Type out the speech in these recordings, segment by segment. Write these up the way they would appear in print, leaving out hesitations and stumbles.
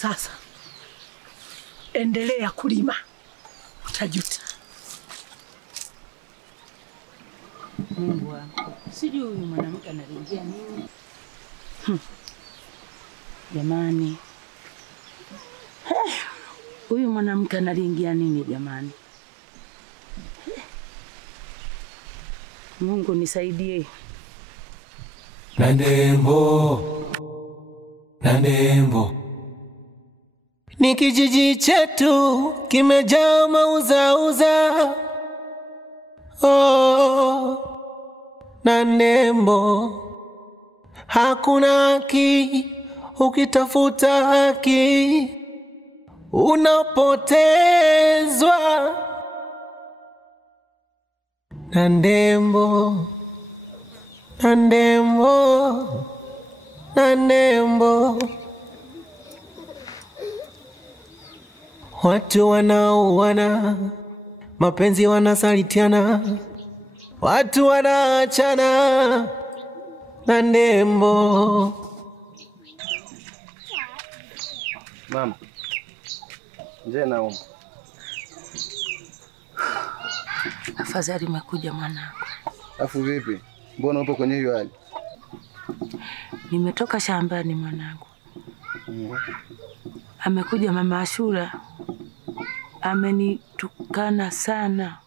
Sasa endelea kulima, utajuta. Mungu wangu, sijui huyu mwanamke analingia nini. Jamani, huyu mwanamke analingia nini jamani? Mungu nisaidie. Nandembo ni kijiji chetu kimejaa mauzauza. Nandembo hakuna haki, ukitafuta haki unapotezwa. Nandembo watu wanauana, mapenzi wanasalitiana, watu wanaachana. Nandembo. Mama, nje naomba. Afadhali umekuja mwanangu. Afu vipi? Mbona upo kwenye hiyo hali? Nimetoka shambani mwanangu. Amekuja mama Ashura. Amenitukana sana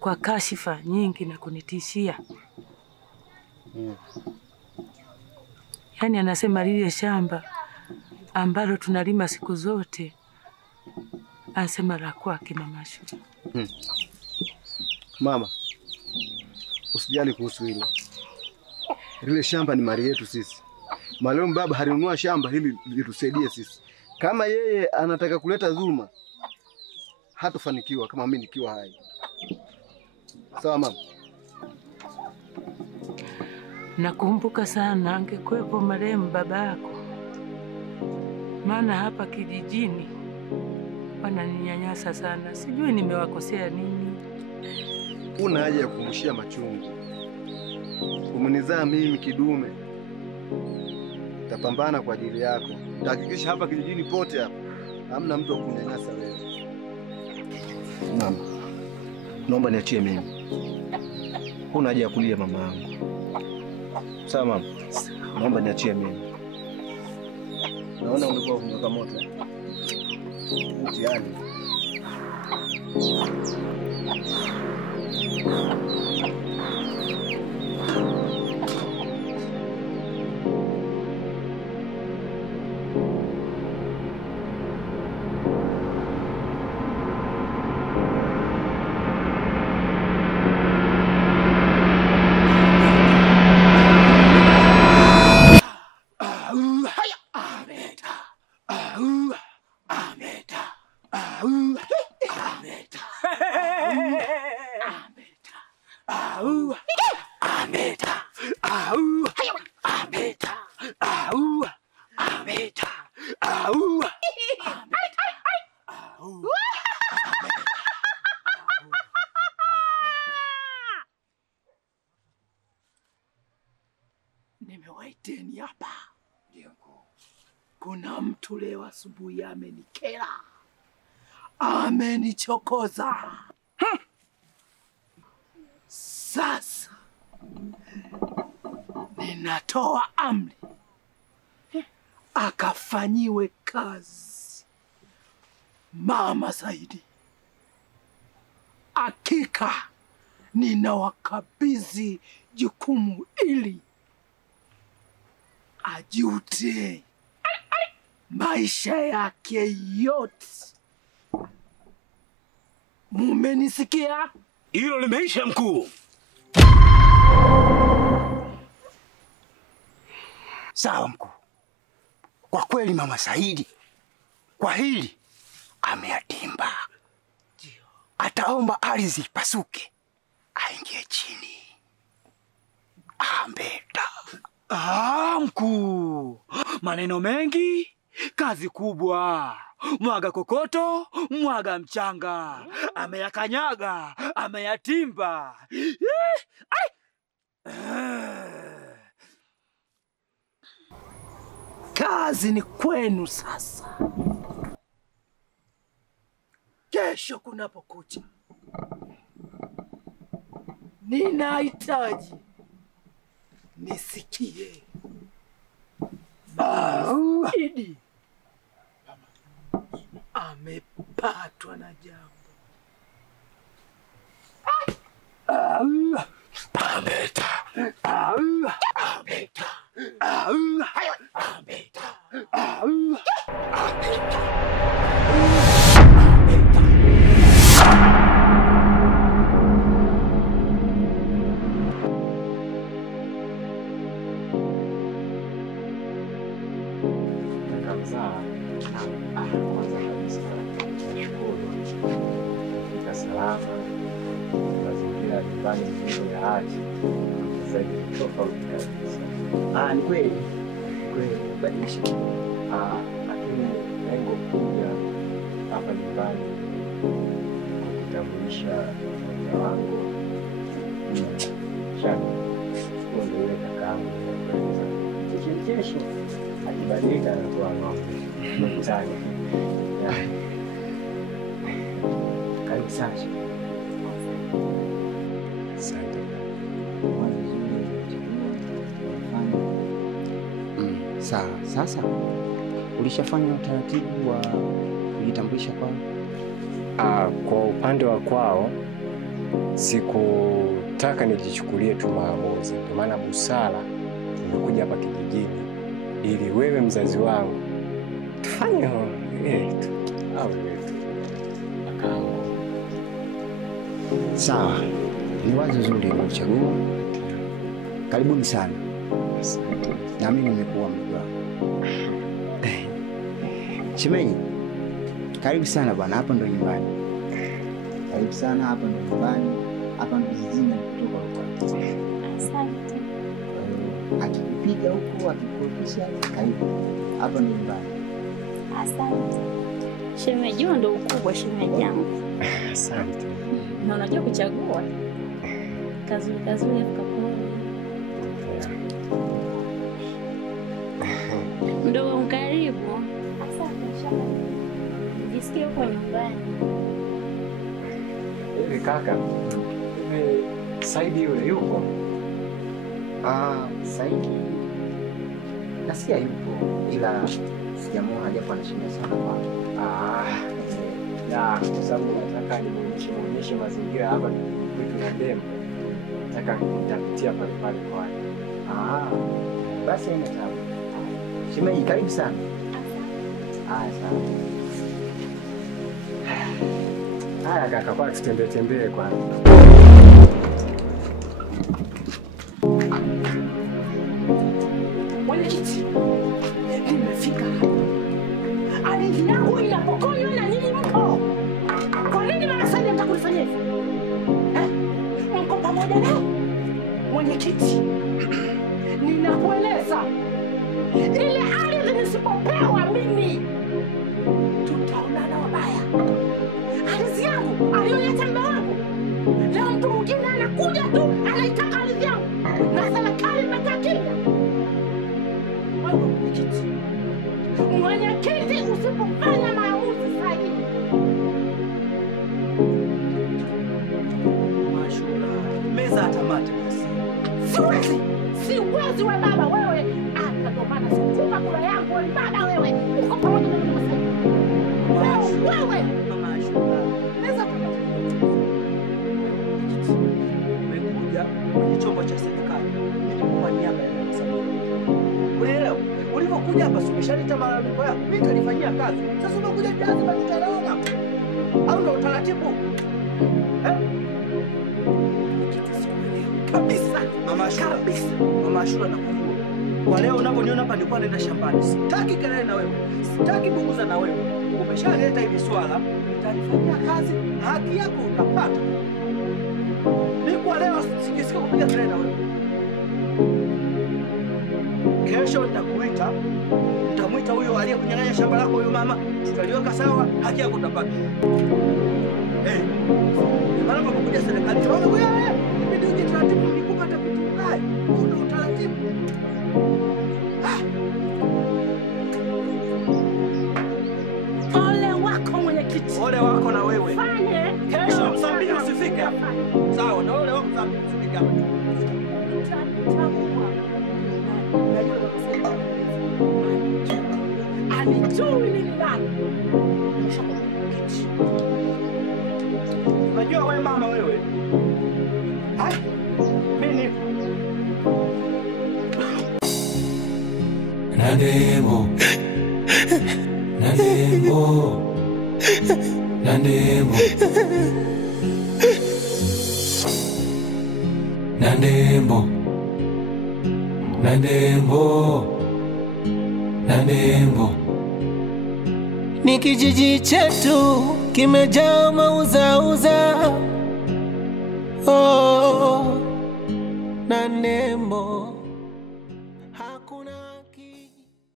kwa kashifa nyingi na kunitishia. Yaani anasema lile shamba ambalo tunalima siku zote, anasema la kwake mama Ashura. Mama, usijali kuhusu hilo. Lile shamba ni mali yetu sisi. Maleo baba halinunua shamba hili litusaidie sisi. Kama yeye anataka kuleta dhuluma, hatafanikiwa kama mimi nikiwa hai. Sawa mama? Nakumbuka sana angekuwepo marehemu baba yako. Maana hapa kijijini wananinyanyasa sana. Sijui nimewakosea nini. Una haja ya kumshia machungu. Umenizaa mimi kidume. Tapambana kwa ajili yako. Tahakikisha hapa kijijini pote hapa hamna mtu akunyanyasa wewe. Mama, naomba niachie mimi. Una haja ya kulia mama yangu. Sawa mama? Naomba niachie mimi. Naona umekuwa unawaka moto. Mtihani. Nimewaiteni hapa. Kuna mtu leo asubuhi amenikera. Amenichokoza. Sasa ninatoa amri akafanyiwe kazi Mama Saidi. Hakika ninawakabidhi jukumu ili ajute maisha yake yote. Mumenisikia? Hilo limeisha mkuu. Sawa mkuu. Kwa kweli Mama Saidi kwa hili ameatimba. Ataomba ardhi pasuke aingie chini. Ambeta. Mkuu. Maneno mengi, kazi kubwa. Mwaga kokoto, mwaga mchanga. Ameyakanyaga, ameyatimba. kazi ni kwenu sasa. Kesho kunapokucha, ninahitaji nisikie Idi amepatwa na jambo. Ni kweli. Badilisha. Lakini lengo kuja hapa nyumbani kutambulisha mke wangu. Shaka. Ndio ile kakaangu kueleza. Kesho akibadilika anakuwa ng'ombe. Mtani. Karibu sana. Asante. Sawa. Sasa ulishafanya utaratibu wa kujitambulisha kwao? Kwa upande wa kwao sikutaka nijichukulie tu maamuzi, kwa maana busara nimekuja hapa kijijini ili wewe mzazi wangu tufanye tu au wetu. Sawa, ni wazo zuri ulichagua. Karibuni sana. Na mimi nimekuwa mdogo wako. Shemeji, karibu sana bwana, hapa ndo nyumbani. Karibu sana, hapa ndo nyumbani. Hapa ndo kijijini kutoka huko. Asante. Akipiga huko, akikupisha, karibu. Hapa ndo nyumbani. Asante. Shemeji ndo ukubwa shemeji yangu. Asante. Na unajua kuchagua. Kazuri kaponi. Mdogo mkaribu. Asante shaka. Jisikie uko nyumbani. Hivi kaka, hivi Saidi yule yupo? Saidi nasikia yupo, ila sijamuona japo anashinda sana kwa. Kwa sababu nataka nimuonyeshe mazingira hapa kwetu na demo. Nataka nitapitia pale kwake. Basi haina tabu. Shemeji, karibu sana. Sawa. Haya kaka, kwa tutembee kwanza. Mwenyekiti, nimefika hapa. Ardhi yangu inapokonywa na nyinyi mko. Kwa nini mama Saidi mtakulifanyia hivi? Mko pamoja nao? Mwenyekiti, ninakueleza ile ardhi nisipopewa mimi tutaonana wabaya. Ardhi yangu aliyoleta mume wangu, leo mtu mwingine anakuja tu anaitaka ardhi yangu na serikali imekaa kimya. Wewe mwenyekiti, usipofanya maamuzi sahihi, meza atamate basi. Siwezi we baba wewe, hata ndo maana sikupa kula yangu we baba wewe. Uko pamoja na mama Saidi. Wewe Mama Ashura, meza atamate. Umekuja kwenye chombo cha serikali. Mimi kwa niaba ya Mama Saidi. Unaelewa? Ulipokuja hapa umeshaleta malalamiko yako. Mimi nitalifanyia kazi. Sasa umekuja jazi bali tutaona. Au ndo utaratibu? Kabisa. Mama Ashura nakujua. Kwa leo unaponiona hapa nilikuwa naenda shambani. Sitaki kelele na wewe. Sitaki buguza na wewe. Umeshaleta hili swala, nitalifanyia kazi na haki yako utapata. Mimi kwa leo sijisikia kupiga kelele na wewe. Kesho nitamwita huyo aliyekunyang'anya shamba lako huyo mama, tutaliweka sawa, haki yako utapata. Maana unapokuja serikali, unaona wewe, inabidi uje taratibu nikupata kitu kai. Huu ndio utaratibu. hanijui mimi nani. Nimeshakwambia. Unajua wewe mama wewe. Hai. Mimi Nandembo. Nandembo. Nandembo. Nandembo. Nandembo. Nandembo. Ni kijiji chetu kimejaa mauzauza. Oh, Nandembo.